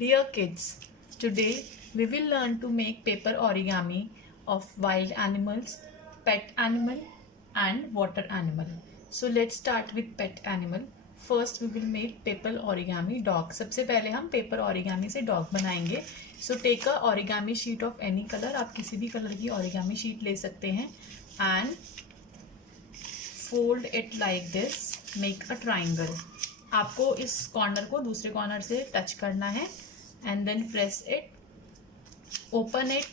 Dear kids, today we will learn to make paper origami of wild animals, pet animal and water animal. So let's start with pet animal. First we will make paper origami dog. सबसे पहले हम paper origami से dog बनाएंगे. So take a origami sheet of any color. आप किसी भी colour की origami sheet ले सकते हैं and fold it like this. Make a triangle. आपको इस कॉर्नर को दूसरे कॉर्नर से टच करना है and then press it, open it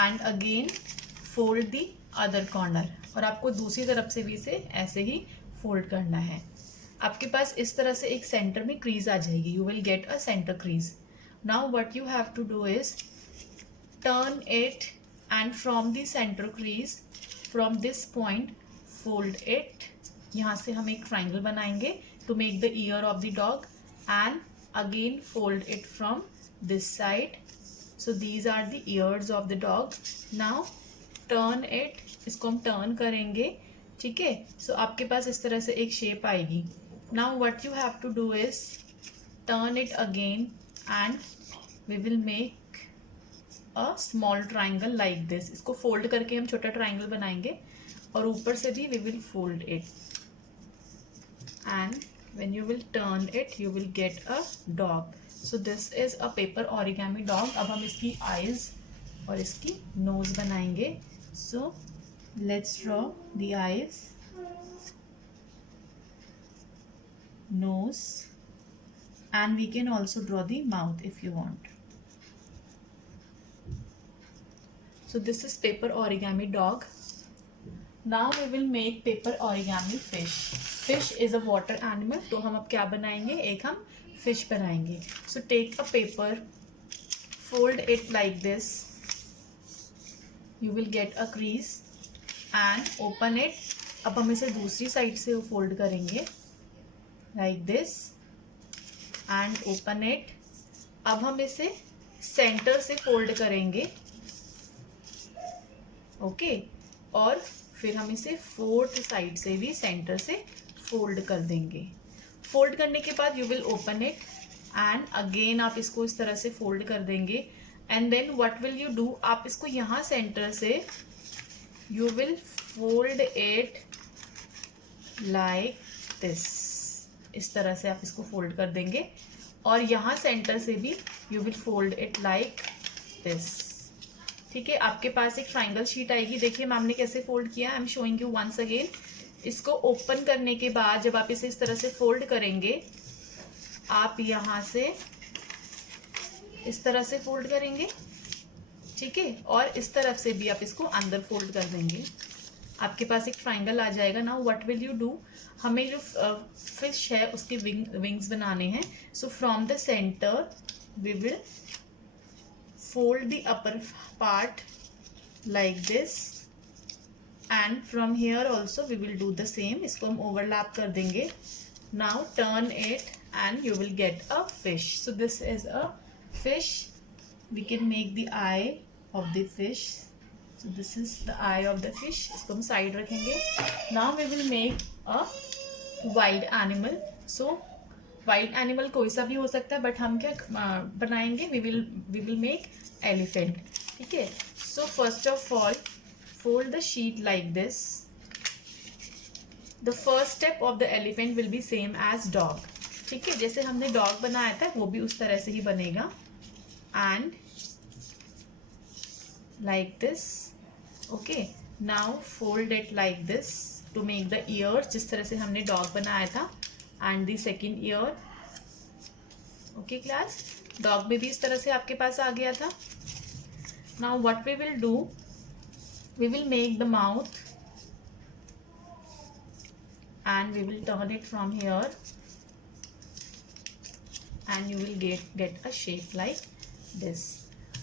and again fold the other corner. और आपको दूसरी तरफ से भी इसे ऐसे ही फोल्ड करना है. आपके पास इस तरह से एक सेंटर में क्रीज आ जाएगी. You will get a centre crease. Now what you have to do is turn it and from the centre crease from this point fold it. यहाँ से हम एक ट्राइंगल बनाएंगे to make the ear of the dog and again fold it from this side. So these are the ears of the dog. Now turn it. इसको हम turn करेंगे. ठीक है. So आपके पास इस तरह से एक shape आएगी. Now what you have to do is turn it again and we will make a small triangle like this. इसको fold करके हम छोटा triangle बनाएंगे और ऊपर से भी we will fold it and when you will turn it you will get a dog. So this is a paper origami dog. अब हम इसकी eyes और इसकी nose बनाएंगे. So let's draw the eyes, nose and we can also draw the mouth if you want. So this is paper origami dog. Now we will make paper origami fish. Fish is a water animal. तो हम अब क्या बनाएंगे? एक हम fish बनाएंगे. So take a paper, fold it like this. You will get a crease and open it. अब हम इसे दूसरी साइड से fold करेंगे like this and open it. अब हम इसे center से fold करेंगे. Okay. और फिर हम इसे फोर्थ साइड से भी सेंटर से फोल्ड कर देंगे. फोल्ड करने के बाद you will open it and again आप इसको इस तरह से फोल्ड कर देंगे and then what will you do, आप इसको यहाँ सेंटर से you will fold it like this. इस तरह से आप इसको फोल्ड कर देंगे और यहाँ सेंटर से भी you will fold it like this. ठीक है. आपके पास एक ट्राइंगल शीट आएगी. देखिए मैम ने कैसे फोल्ड किया. I am showing you once again. इसको ओपन करने के बाद जब आप इसे इस तरह से फोल्ड करेंगे आप यहाँ से इस तरह से फोल्ड करेंगे. ठीक है. और इस तरफ से भी आप इसको अंदर फोल्ड कर देंगे. आपके पास एक ट्राइंगल आ जाएगा. Now what will you do, हमें जो फिश है उसके विंग्स बनाने हैं. So from the centre we will fold the upper part like this and from here also we will do the same. इसको हम overlap कर देंगे. Now turn it and you will get a fish. So this is a fish. We can make the eye of the fish. So this is the eye of the fish. इसको हम side रखेंगे. Now we will make a wild animal. So wild animal कोई सा भी हो सकता है but हम क्या बनाएंगे, वी विल मेक एलिफेंट. ठीक है. So first of all fold the sheet like this. The first step of the elephant will be same as dog. ठीक है. जैसे हमने डॉग बनाया था वो भी उस तरह से ही बनेगा and like this. Okay. Now fold it like this to make the ears. जिस तरह से हमने डॉग बनाया था and the second ear. Okay class, dog भी इस तरह से आपके पास आ गया था. Now what we will do, we will make the mouth and we will turn it from here and you will get a shape like this.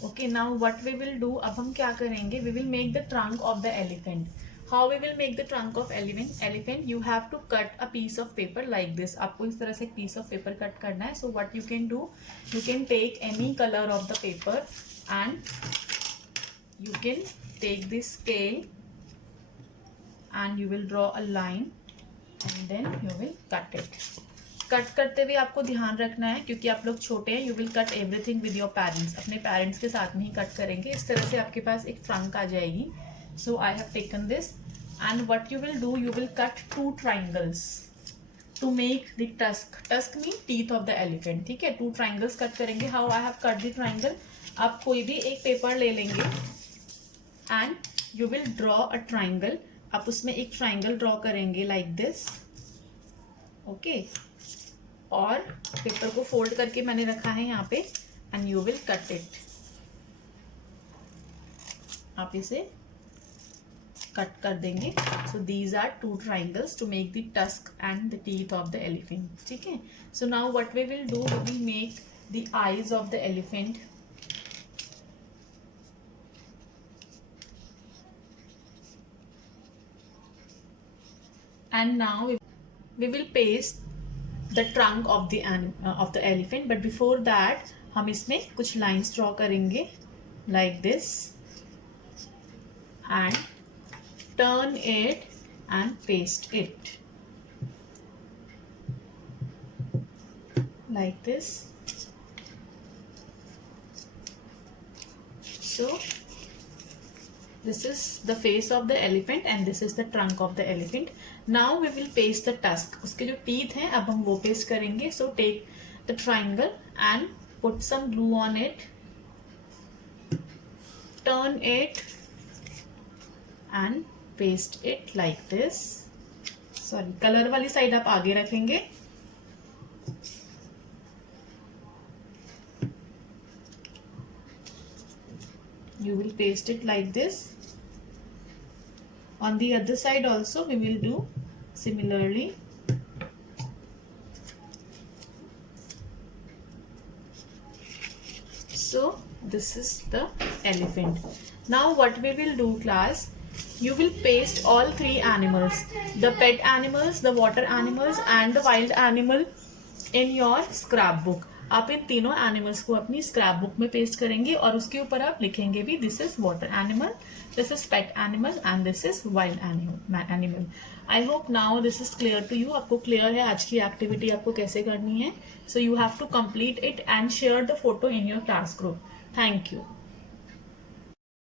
Okay. Now what we will do, अब हम क्या करेंगे, we will make the trunk of the elephant. How we will make the trunk of elephant? You have to cut a piece of paper like this. आपको इस तरह से एक piece of paper cut करना है. So what you can do, you can take any color of the paper and you can take this scale and you will draw a line and then you will cut it. Cut करते हुए आपको ध्यान रखना है, क्योंकि आप लोग छोटे हैं, you will cut everything with your parents, अपने पेरेंट्स के साथ में ही कट करेंगे। इस तरह से आपके पास एक ट्रंक आ जाएगी। So I have taken this and what you will do, you will cut 2 triangles to make the tusk. Tusk mean teeth of the elephant, ठीक है। 2 ट्राइंगल्स कट करेंगे। How I have cut the triangle, आप कोई भी एक paper ले लेंगे and you will draw a triangle. आप उसमें एक ट्राइंगल ड्रॉ करेंगे लाइक दिस, ओके। और पेपर को फोल्ड करके मैंने रखा है यहाँ पे and you will cut it. आप इसे कट कर देंगे। So these are 2 triangles to make the tusk and the teeth of the elephant, ठीक है। So now what we will do, we will make the eyes of the elephant. And now we will paste the trunk of the elephant, but before that हम इसमें कुछ lines draw करेंगे like this and turn it and paste it like this. So this is the face of the elephant and this is the trunk of the elephant. Now we will paste the tusk. उसके जो teeth हैं अब हम वो paste करेंगे. So take the triangle and put some glue on it. Turn it and paste it like this. Sorry, color वाली side आप आगे रखेंगे. You will paste it like this. On the other side also we will do similarly. So this is the elephant. Now what we will do, class, you will paste all 3 animals, the pet animals, the water animals and the wild animal in your scrapbook. आप इन तीनों animals को अपनी scrap book में paste करेंगे और उसके ऊपर आप लिखेंगे भी this is water animal, this is pet animal and this is wild animal. I hope now this is clear to you. आपको क्लियर है आज की एक्टिविटी आपको कैसे करनी है। So you have to complete it and share the photo in your class group. Thank you.